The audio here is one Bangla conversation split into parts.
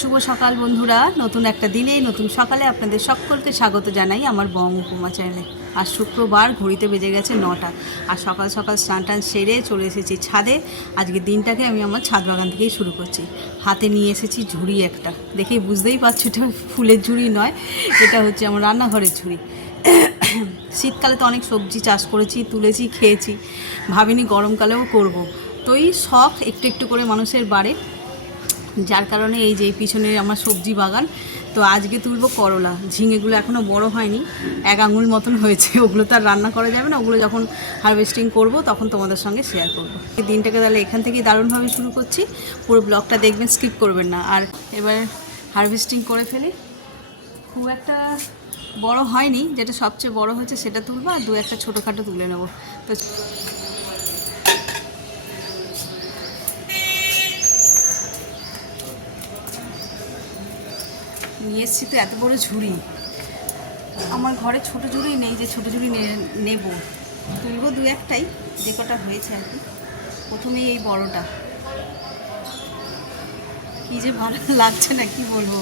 শুভ সকাল বন্ধুরা, নতুন একটা দিনে নতুন সকালে আপনাদের সকলকে স্বাগত জানাই আমার বং উপমা চ্যানেলে। আর শুক্রবার ঘড়িতে বেজে গেছে 9টা, আর সকাল সকাল স্নান টান সেরে চলে এসেছি ছাদে। আজকে দিনটাকে আমি আমার ছাদ বাগান থেকেই শুরু করছি। হাতে নিয়ে এসেছি ঝুড়ি একটা, দেখেই বুঝতেই পারছো এটা ফুলের ঝুড়ি নয়, এটা হচ্ছে আমার রান্নাঘরের ঝুড়ি। শীতকালে তো অনেক সবজি চাষ করেছি, তুলেছি, খেয়েছি, ভাবিনি গরমকালেও করব। তো এই শখ একটু একটু করে মানুষের বাড়ে, যার কারণে এই যে পিছনে আমার সবজি বাগান। তো আজকে তুলবো করলা, ঝিঙেগুলো এখনও বড় হয়নি, 1 আঙুল মতন হয়েছে। ওগুলো তো আর রান্না করা যাবে না, ওগুলো যখন হারভেস্টিং করব তখন তোমাদের সঙ্গে শেয়ার করবো। এই দিনটাকে তাহলে এখান থেকেই দারুণভাবে শুরু করছি, পুরো ব্লগটা দেখবেন, স্কিপ করবেন না। আর এবার হারভেস্টিং করে ফেলি। খুব একটা বড় হয়নি, যেটা সবচেয়ে বড় হয়েছে সেটা তুলবো, আর 2-1টা ছোটোখাটো তুলে নেবো। তো নিয়ে এসছি তো এত বড় ঝুড়ি, আমার ঘরে ছোটো ঝুড়ি নেই যে ছোটো ঝুড়ি নেব। তুলবো 2-1টাই, যে কটা হয়েছে আর কি। প্রথমেই এই বড়টা, কী যে ভালো লাগছে না কি বলবো।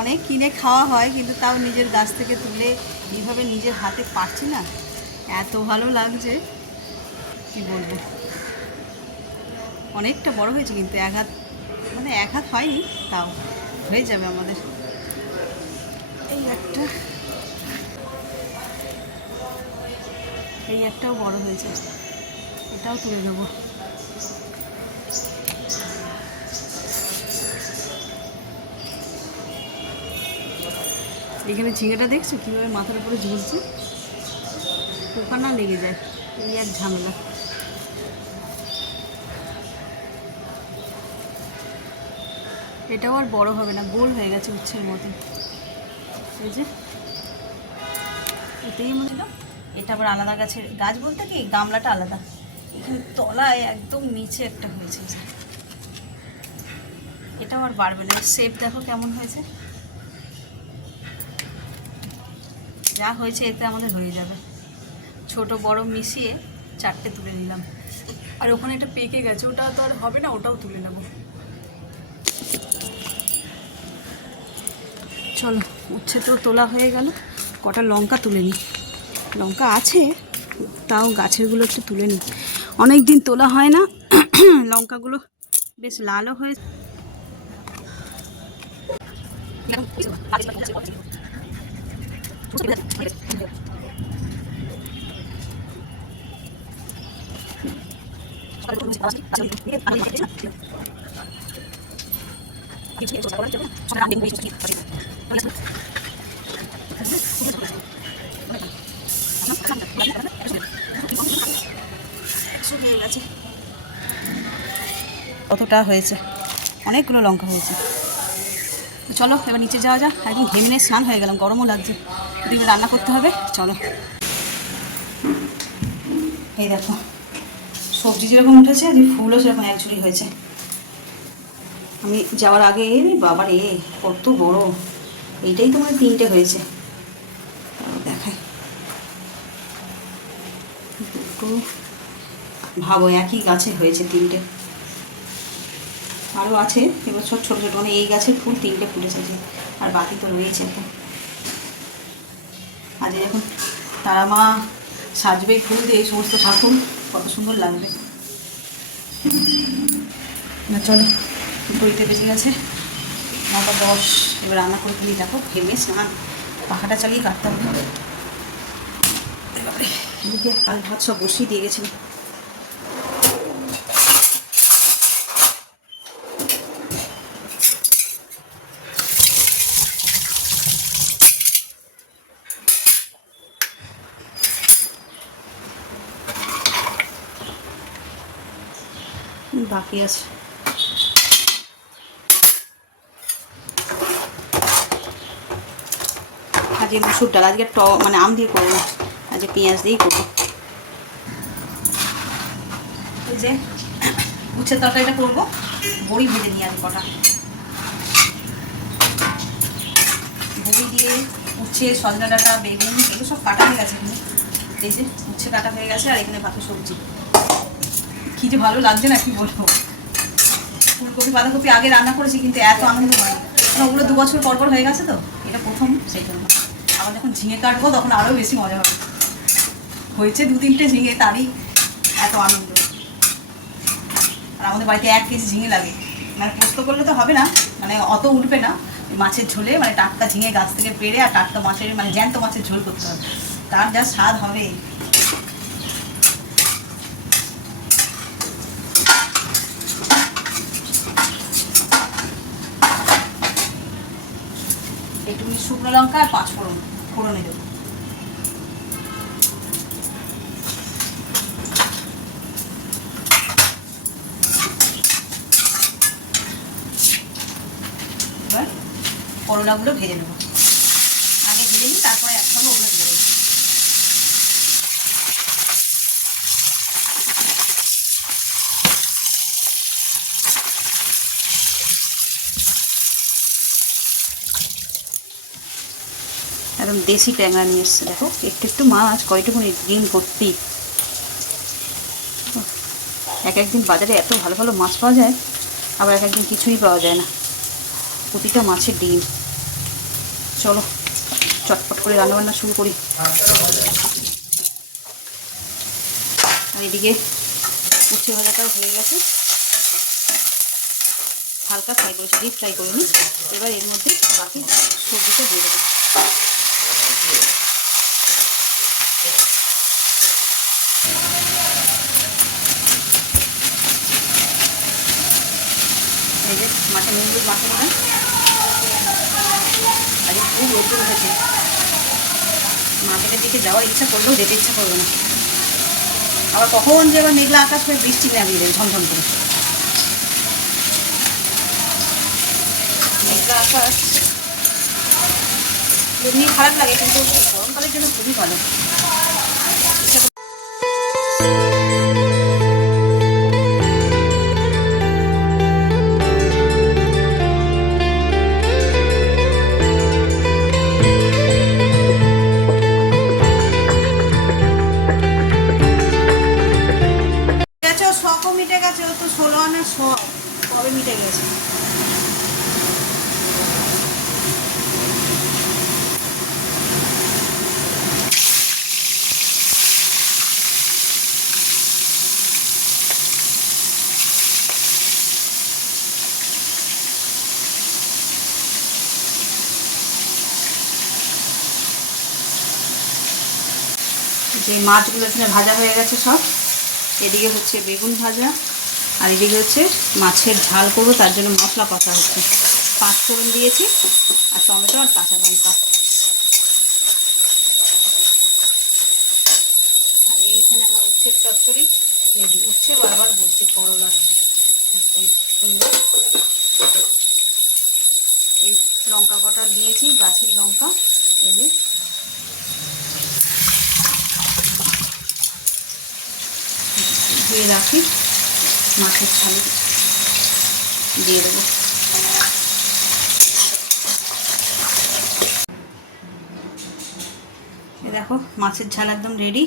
অনেক কিনে খাওয়া হয়, কিন্তু তাও নিজের গাছ থেকে তুলে এইভাবে নিজের হাতে পারছি না, এত ভালো লাগছে কি বলবো। অনেকটা বড় হয়েছে, কিন্তু 1 হাত, মানে 1 হাত হয়নি, তাও হয়ে যাবে আমাদের। এই একটা, এই একটাও বড় হয়েছে, এটাও তুলে নেবো। এখানে ঝিঙেটা দেখছো কীভাবে মাথার উপরে ঝুলছে, পোকা না লেগে যায়, এই এক ঝামেলা। এটাও আর বড় হবে না, গোল হয়ে গেছে উচ্ছের মতন। এই যে এটাই মনে হলো, এটা আবার আলাদা গাছের গাছ বলতে কি, গামলাটা আলাদা। এখানে তলায় একদম নিচে একটা হয়েছে, এটাও আর বাড়বে না। শেপ দেখো কেমন হয়েছে, যা হয়েছে এতে আমাদের হয়ে যাবে। ছোট বড় মিশিয়ে 4টে তুলে নিলাম। আর ওখানে একটা পেকে গেছে, ওটা তো আর হবে না, ওটাও তুলে নেব। চলো, উচ্ছে তো তোলা হয়ে গেল, কটা লঙ্কা তুলে নিই। লঙ্কা আছে, তাও গাছেরগুলো একটু তুলে নিই, অনেক দিন তোলা হয় না। লঙ্কাগুলো বেশ লালও হয়ে, কতটা হয়েছে, অনেকগুলো লঙ্কা হয়েছে। চলো এবার নিচে যাওয়া যাক, একদম ঘেমে স্নান হয়ে গেলাম, গরমও লাগছে, এদিকে রান্না করতে হবে। চলো, এই দেখো সবজি যেরকম উঠেছে, যে ফুলও সেরকম 1 ঝুড়ি হয়েছে। আমি যাওয়ার আগে বাবা রে কত বড়, এইটাই তো মানে 3টে হয়েছে, দেখাই দুটো, ভাবো একই গাছে হয়েছে 3টে, আরও আছে এবার ছোট ছোট ছোটো, মানে এই গাছের ফুল 3টে ফুটেছে, আর বাকি তো রয়েছে এখন। আজ এখন তারা মা সাজবে ফুল দিয়ে, এই সমস্ত ঠাকুর, কত সুন্দর লাগবে না। চলো, ঘড়িতে বেজে গেছে 9টা 10, এবার রান্না করে ফেলি। দেখো ঘেমে স্নান, পাখাটা চালিয়ে কাটতে হবে। এবারে এদিকে কাল ভাত সব বসিয়ে দিয়ে গেছিলাম। বাকি আছে, আজকে মুসুর ডাল, আজকে মানে আম দিয়ে করবো না, আজকে পেঁয়াজ দিয়েই করবো। এই যে উচ্ছের তরকারিটা করবো, বড়ি ভেজে নিয়ে আসবো কটা, বড়ি দিয়ে উচ্ছে, সজনা ডাঁটা, বেগুন, এগুলো সব কাটা হয়ে গেছে এখানে। এই যে উচ্ছে কাটা হয়ে গেছে, আর এখানে বাকি সবজি। কী যে ভালো লাগছে না কি বলবো। ফুলকপি বাঁধাকপি আগে রান্না করেছি, কিন্তু এত আনন্দ হয় না, কারণ ওগুলো 2 বছর পর পর হয়ে গেছে তো, এটা প্রথম, সেই জন্য। আবার যখন ঝিঙে কাটবো তখন আরও বেশি মজা হবে। হয়েছে 2-3টে ঝিঙে, তারই এত আনন্দ। আর আমাদের বাড়িতে 1 কেজি ঝিঙে লাগে, মানে পোস্ত করলে তো হবে না, মানে অত উঠবে না। মাছের ঝোলে মানে টাটকা ঝিঙে গাছ থেকে পেড়ে আর টাটকা মাছের মানে জ্যান্ত মাছের ঝোল করতে হবে, তার যা স্বাদ হবে। একটু শুকনো লঙ্কা আর 5 ফোড়ন ফোড়নে দেবো। এবার করলাগুলো ভেজে নেবো, আগে ভেজে নিই, তারপরে একসঙ্গে ওগুলো দিয়ে দেবো। একদম দেশি ট্যাংরা নিয়ে এসছে, দেখো একটু একটু মাছ, কয়টুকুনি ডিম ভর্তি। এক একদিন বাজারে এত ভালো ভালো মাছ পাওয়া যায়, আবার এক একদিন কিছুই পাওয়া যায় না, প্রতিটা মাছের ডিম। চলো চটপট করে রান্নাবান্না শুরু করি। আর এদিকে উচ্ছে ভাজাটাও হয়ে গেছে, হালকা ফ্রাই করেছি, ডিপ ফ্রাই করে নিই। এবার এর মধ্যে বাকি সবজিটা দিয়ে দেবো। এই যে মাঠে নুন মাঠে মানে আজকে খুব রোদ্দুর উঠেছে, মার্কেটের দিকে যাওয়ার ইচ্ছা করলেও যেতে ইচ্ছা করবে না। আবার কখন যে আবার মেঘলা আকাশ হয়ে বৃষ্টি নামিয়ে দেবে ঝমঝম করে। মেঘলা আকাশ এমনি খারাপ লাগে, কিন্তু গরমকালের জন্য খুবই ভালো। মিটে গেছে, ও তো 16 আনা শখ কবে মিটে গেছে। যে মাছগুলো এখানে ভাজা হয়ে গেছে সব, এদিকে হচ্ছে বেগুন ভাজা, আর এদিকে হচ্ছে মাছের ঝাল করবো, তার জন্য মশলা কষা হচ্ছে। 5 ফোড়ন দিয়েছি আর টমেটো আর কাঁচা লঙ্কা। আর এইখানে আমার উচ্ছের চচ্চড়ি রেডি। উচ্ছে বারবার বলছে করলা, সুন্দর। এই লঙ্কা কটা দিয়েছি, গাছের লঙ্কা, এই দিয়ে রাখি, মাছের ছালে দিয়ে দেবো। দেখো মাছের ঝাল একদম রেডি।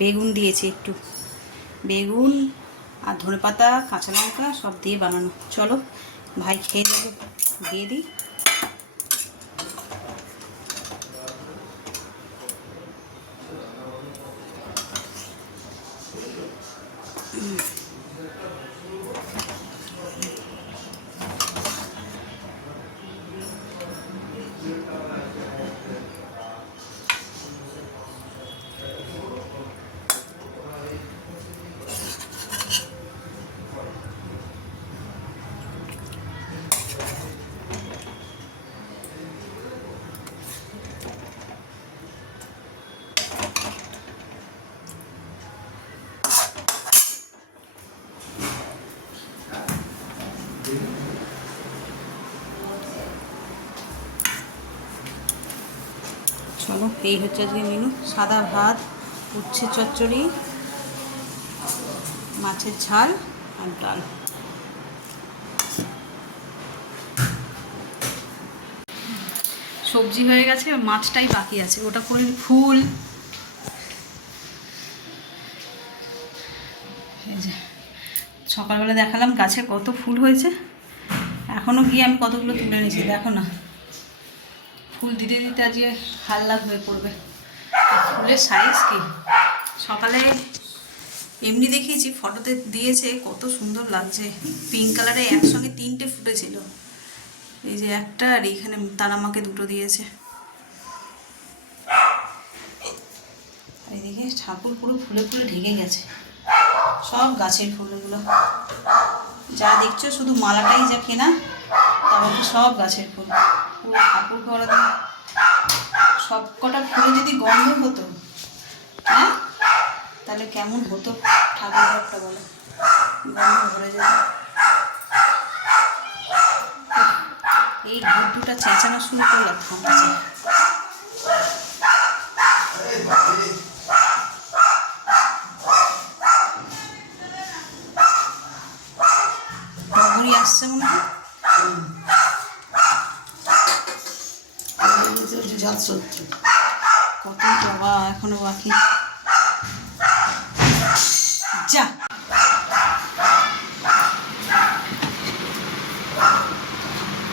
বেগুন দিয়েছি, একটু বেগুন আর ধনেপাতা কাঁচা লঙ্কা সব দিয়ে বানানো। চলো ভাই খেয়ে দেবো, দিয়ে দিই। চলো এই হচ্ছে আজকে মেনু। সাদা ভাত, উচ্ছে চচ্চড়ি, মাছের ঝাল আর ডাল। সবজি হয়ে গেছে, মাছটাই বাকি আছে, ওটা করে ফুল। এই যে সকালবেলা দেখালাম গাছে কত ফুল হয়েছে, এখনও গিয়ে আমি কতগুলো তুলে নিয়েছি দেখো না। ফুল দিতে দিতে আজকে হাল্লা হয়ে পড়বে। ফুলের সাইজ কি, সকালে এমনি দেখিয়েছি, ফটোতে দিয়েছে, কত সুন্দর লাগছে। পিঙ্ক কালারে একসঙ্গে 3টে ফুটেছিল, এই যে একটা, আর এইখানে তার আমাকে 2টো দিয়েছে। এইদিকে ঠাকুর পুরো ফুলে ফুলে ঢেকে গেছে, সব গাছের ফুলগুলো যা দেখছো শুধু মালাটাই যা কেনা, তারপর সব গাছের ফুল। পুরো ঠাকুর ঘর সব কটা ফুলে যদি গন্ধ হতো, হ্যাঁ তাহলে কেমন হতো ঠাকুর ঘরটা বলো, গন্ধ ভরে যেত। এই বুদ্ধুটা চেঁচানো শুরু করলাম থামছে। ডগরি আসছে মনে হয়, কত বাবা এখনো বাকি। যা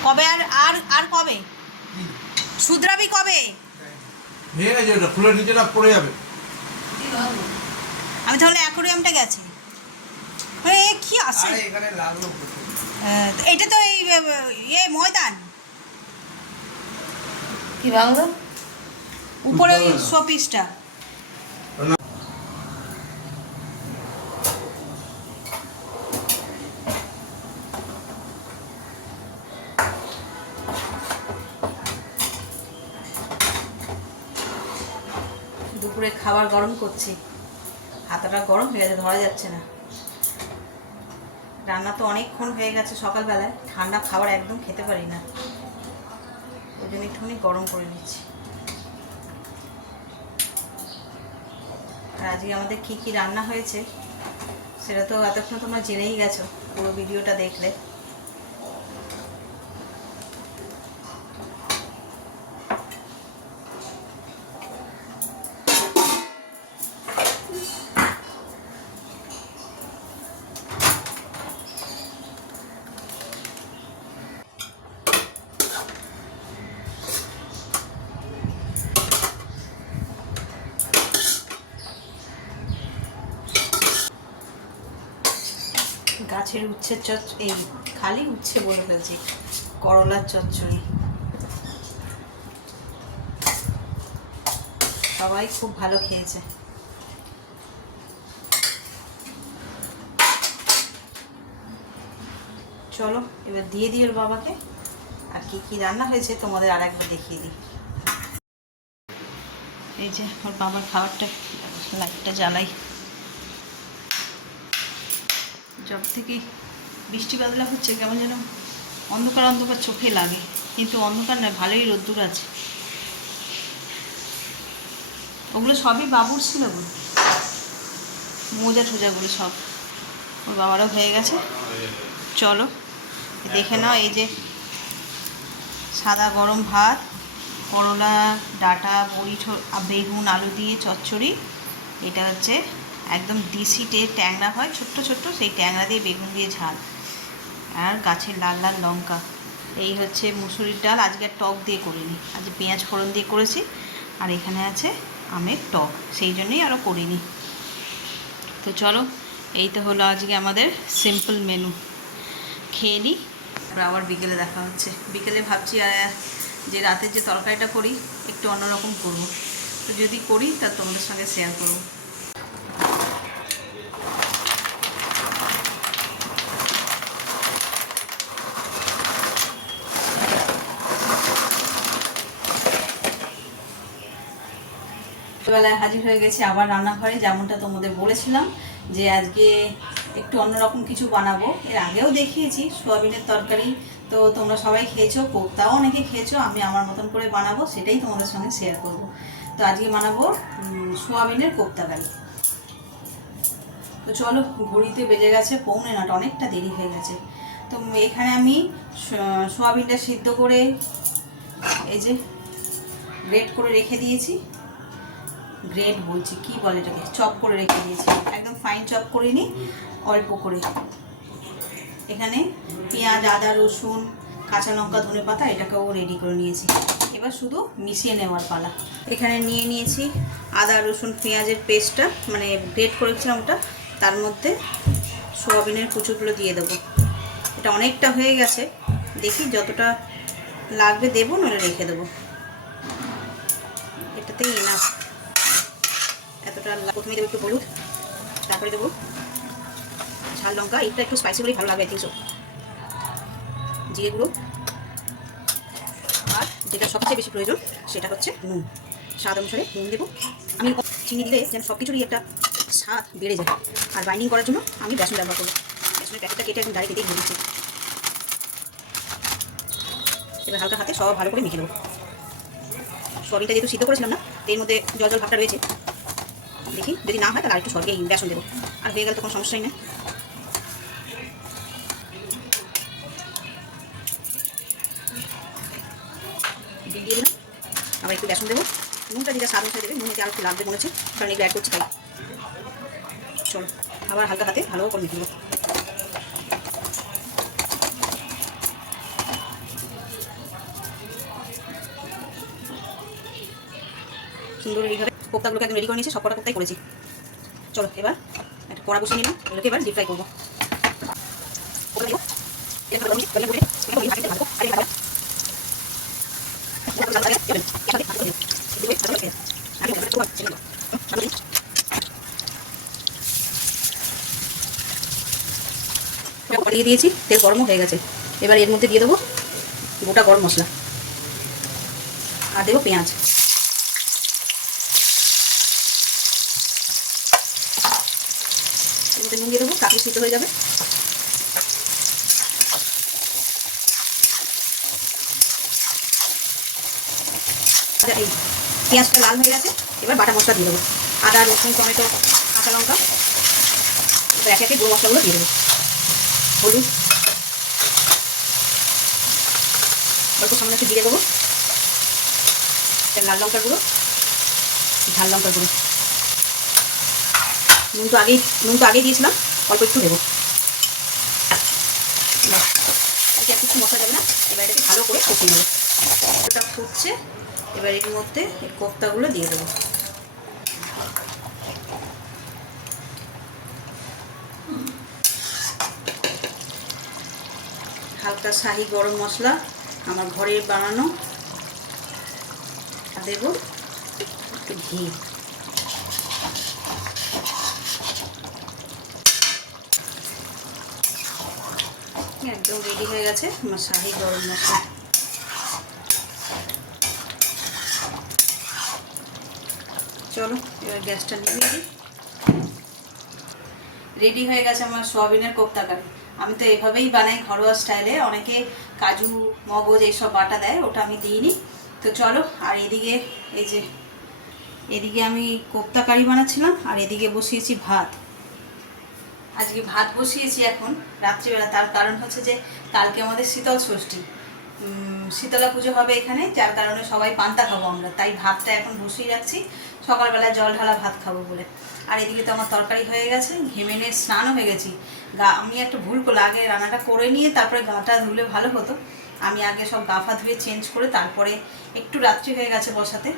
কবে আর আর আর কবে শুধরাবি কবে? ফুলের নিচেটা পড়ে যাবে। আমি তাহলে অ্যাকোরিয়ামটা গেছি, কি আছে এখানে লাগলো। এটা তো এই ময়দান কি ভাঙলো উপরে ওই শোপিসটা। দুপুরে খাবার গরম করছি, হাতাটা গরম হয়ে গেছে, ধরা যাচ্ছে না। রান্না তো অনেকক্ষণ হয়ে গেছে সকালবেলায়, ঠান্ডা খাবার একদম খেতে পারি না, ওই জন্য একটুখানি গরম করে নিচ্ছি। আর আজকে আমাদের কী কী রান্না হয়েছে সেটা তো এতক্ষণ তোমরা জেনেই গেছো পুরো ভিডিওটা দেখলে। গাছের উচ্ছের এই খালি উচ্ছে বলে ফেলছি, করলার চচ্চড়ি। সবাই খুব ভালো খেয়েছে। চলো এবার দিয়ে দিই ওর বাবাকে, আর কি কি রান্না হয়েছে তোমাদের আর একবার দেখিয়ে দিই। এই যে ওর বাবার খাবারটা, লাইটটা জ্বালাই। যব থেকে বৃষ্টি বাদলা হচ্ছে কেমন যেন অন্ধকার অন্ধকার চোখে লাগে, কিন্তু অন্ধকার নয়, ভালোই রোদ্দুর আছে। ওগুলো সবই বাবুর ছিল গো, মোজা ঠোজাগুলো সব ওর বাবারও হয়ে গেছে। চলো দেখে নাও, এই যে সাদা গরম ভাত, করলা ডাঁটা বড়ি বেগুন আলু দিয়ে চচ্চড়ি। এটা হচ্ছে একদম দেশি ট্যাংরা হয় ছোট্ট ছোট্ট, সেই ট্যাংরা দিয়ে বেগুন দিয়ে ঝাল, আর গাছের লাল লাল লঙ্কা। এই হচ্ছে মুসুরির ডাল, আজকে আর টক দিয়ে করিনি, আজকে পেঁয়াজ ফোড়ন দিয়ে করেছি। আর এখানে আছে আমের টক, সেই জন্যই আরও করিনি। তো চলো এই তো হলো আজকে আমাদের সিম্পল মেনু, খেয়ে নিই, আবার বিকেলে দেখা হচ্ছে। বিকেলে ভাবছি যে রাতের যে তরকারিটা করি একটু অন্যরকম করব, তো যদি করি তা তোমাদের সঙ্গে শেয়ার করব। বেলায় হাজির হয়ে গেছি আবার রান্নাঘরে, যেমনটা তোমাদের বলেছিলাম যে আজকে একটু অন্যরকম কিছু বানাবো। এর আগেও দেখিয়েছি সোয়াবিনের তরকারি, তো তোমরা সবাই খেয়েছো, কোপ্তাও অনেকে খেয়েছো, আমি আমার মতন করে বানাবো, সেটাই তোমাদের সঙ্গে শেয়ার করব। তো আজকে বানাবো সোয়াবিনের কোপ্তাকারি। তো চলো, ঘড়িতে বেজে গেছে 8:45, অনেকটা দেরি হয়ে গেছে। তো এখানে আমি সোয়াবিনটা সিদ্ধ করে এই যে গ্রেট করে রেখে দিয়েছি, গ্রেট বলছি কি বলে এটাকে, চপ করে রেখে দিয়েছি, একদম ফাইন চপ করে নিই, অল্প করে এখানে পেঁয়াজ, আদা, রসুন, কাঁচা লঙ্কা, ধনেপাতা এটাকেও রেডি করে নিয়েছি। এবার শুধু মিশিয়ে নেওয়ার পালা। এখানে নিয়ে নিয়েছি আদা, রসুন, পেঁয়াজের পেস্টটা, মানে গ্রেট করেছিলাম ওটা। তার মধ্যে সোয়াবিনের কুচুগুলো দিয়ে দেবো। এটা অনেকটা হয়ে গেছে, দেখি যতটা লাগবে দেবো, নইলে রেখে দেবো। এটাতেই এনাফ। এতটা প্রথমে দেবো একটু হলুদ, তারপরে দেবো ঝাল লঙ্কা, এটা একটু স্পাইসি করেই ভালো লাগবে আই থিঙ্ক সো। জিরে গুঁড়ো, আর যেটা সবচেয়ে বেশি প্রয়োজন সেটা হচ্ছে নুন। স্বাদ অনুসারে নুন দেবো। আমি চিনি দিলে যেন সব কিছুরই একটা স্বাদ বেড়ে যায়। আর বাইন্ডিং করার জন্য আমি বেসন ব্যবহার করবো। বেসনের প্যাকেটটা কেটে একদম ডাইরেক্ট এতেই দিয়ে দিচ্ছি। এবার হালকা হাতে সব ভালো করে মিশিয়ে দেবো। সয়াবিনটা যেহেতু সিদ্ধ করেছিলাম না, এর মধ্যে জল জল ভাবটা রয়েছে। দেখি যদি না হয় তাহলে আরেকটু সরিয়ে বেসন দেবো। আর হয়ে গেলে তো কোনো সমস্যাই নেই। দিয়ে দিলাম, আবার একটু বেসন দেবো। নুনটা যেটা স্বাদ অনুসারে দেবে, নুন এতে আর একটু লাগবে মনে হচ্ছে, কারণ এগুলো অ্যাড করছি তাই। চলো আবার হালকা হাতে ভালো করে মিশিয়ে দেবো। সুন্দর এইভাবে কোপ্তাগুলোকে একদম রেডি করে নিয়েছি, সব কটা কোপ্তাই করেছি। চলো এবার একটা কড়া বসিয়ে নিলাম, এগুলোকে এবার ডিপ ফ্রাই করবো। দিয়ে দিয়েছি, তেল গরমও হয়ে গেছে। এবার এর মধ্যে দিয়ে দেবো গোটা গরম মশলা, আর দেবো পেঁয়াজ। এর মধ্যে নুন দিয়ে দেবো, তাড়াতাড়ি সিদ্ধ হয়ে যাবে। এই পেঁয়াজটা লাল হয়ে গেছে, এবার বাটা মশলা দিয়ে দেবো। আদা, রসুন, টমেটো, কাঁচা লঙ্কা, এবার একে একে গুঁড়ো মশলাগুলো দিয়ে দেবো। হলুদ, অল্প সামনে একটু জিরে দেবো, লাল লঙ্কার গুঁড়ো, ঝাল লঙ্কার গুঁড়ো। নুন তো আগেই দিয়েছিলাম, অল্প একটু দেবো। এতে আর কিছু মশলা যাবে না। এবার এটাকে ভালো করে কষিয়ে নেবো। ওটা ফুটছে, এবার এর মধ্যে এই কোপ্তাগুলো দিয়ে দেবো। হালকা শাহি গরম মশলা আমার ঘরের বানানো, দেবো একটু ঘি। একদম রেডি হয়ে গেছে আমার শাহি গরম মশলা। চলো এবার গ্যাসটা নিভিয়ে দিই। রেডি হয়ে গেছে আমার সোয়াবিনের কোপ্তা কারি। আমি তো এভাবেই বানাই ঘরোয়া স্টাইলে, অনেকে কাজু, মগজ এইসব বাটা দেয়, ওটা আমি দিইনি। তো চলো, আর এদিকে এই যে এদিকে আমি কোপ্তা কারি বানাচ্ছিলাম, আর এদিকে বসিয়েছি ভাত। আজকে ভাত বসিয়েছি এখন রাত্রিবেলা, তার কারণ হচ্ছে যে কালকে আমাদের শীতল ষষ্ঠী, শীতলা পুজো হবে এখানে, যার কারণে সবাই পান্তা খাবো আমরা, তাই ভাতটা এখন বসিয়ে রাখছি, সকালবেলা জল ঢালা ভাত খাবো বলে। আর এদিকে তো আমার তরকারি হয়ে গেছে, ঘেমে নিয়ে স্নানও হয়ে গেছি। আমি একটা ভুল করলাম, আগে রান্নাটা করে নিয়ে তারপরে গাটা ধুলে ভালো হতো। আমি আগে সব গা ফা ধুয়ে চেঞ্জ করে তারপরে, একটু রাত্রি হয়ে গেছে বসাতে।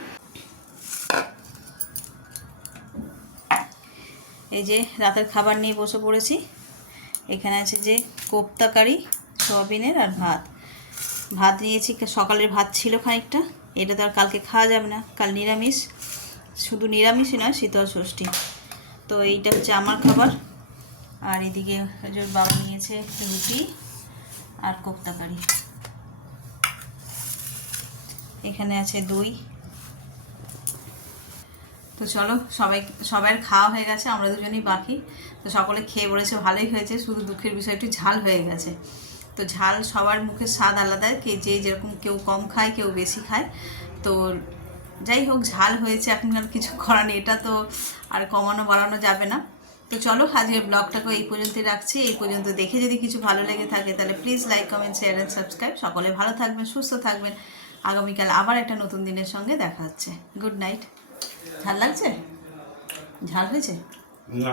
এই যে রাতের খাবার নিয়ে বসে পড়েছি। এখানে আছে যে কোপ্তা কারি সোয়াবিনের, আর ভাত। ভাত নিয়েছি, সকালের ভাত ছিল খানিকটা, এটা তো আর কালকে খাওয়া যাবে না, কাল নিরামিষ। শুধু নিরামিষই নয়, শীতল ষষ্ঠী। তো এইটা হচ্ছে আমার খাবার। আর এদিকে বাবা নিয়েছে রুটি আর কোপ্তা কারি। এখানে আছে দই। তো চলো, সবার খাওয়া হয়ে গেছে, আমরা দুজনেই বাকি। তো সকলে খেয়ে বলেছে ভালোই হয়েছে, শুধু দুঃখের বিষয় একটু ঝাল হয়ে গেছে। তো ঝাল সবার মুখের স্বাদ আলাদা, যে যেরকম, কেউ কম খায়, কেউ বেশি খায়। তো যাই হোক, ঝাল হয়েছে, এখন আর কিছু করার নেই, এটা তো আর কমানো বাড়ানো যাবে না। তো চলো, আজকের ব্লগটাকে এই পর্যন্তই রাখছি। এই পর্যন্ত দেখে যদি কিছু ভালো লেগে থাকে তাহলে please like, comment, share and subscribe. সকলে ভালো থাকবেন, সুস্থ থাকবেন। আগামীকাল আবার একটা নতুন দিনের সঙ্গে দেখা হচ্ছে। Good night. ঝাল লাগছে? ঝাল হয়েছে? না।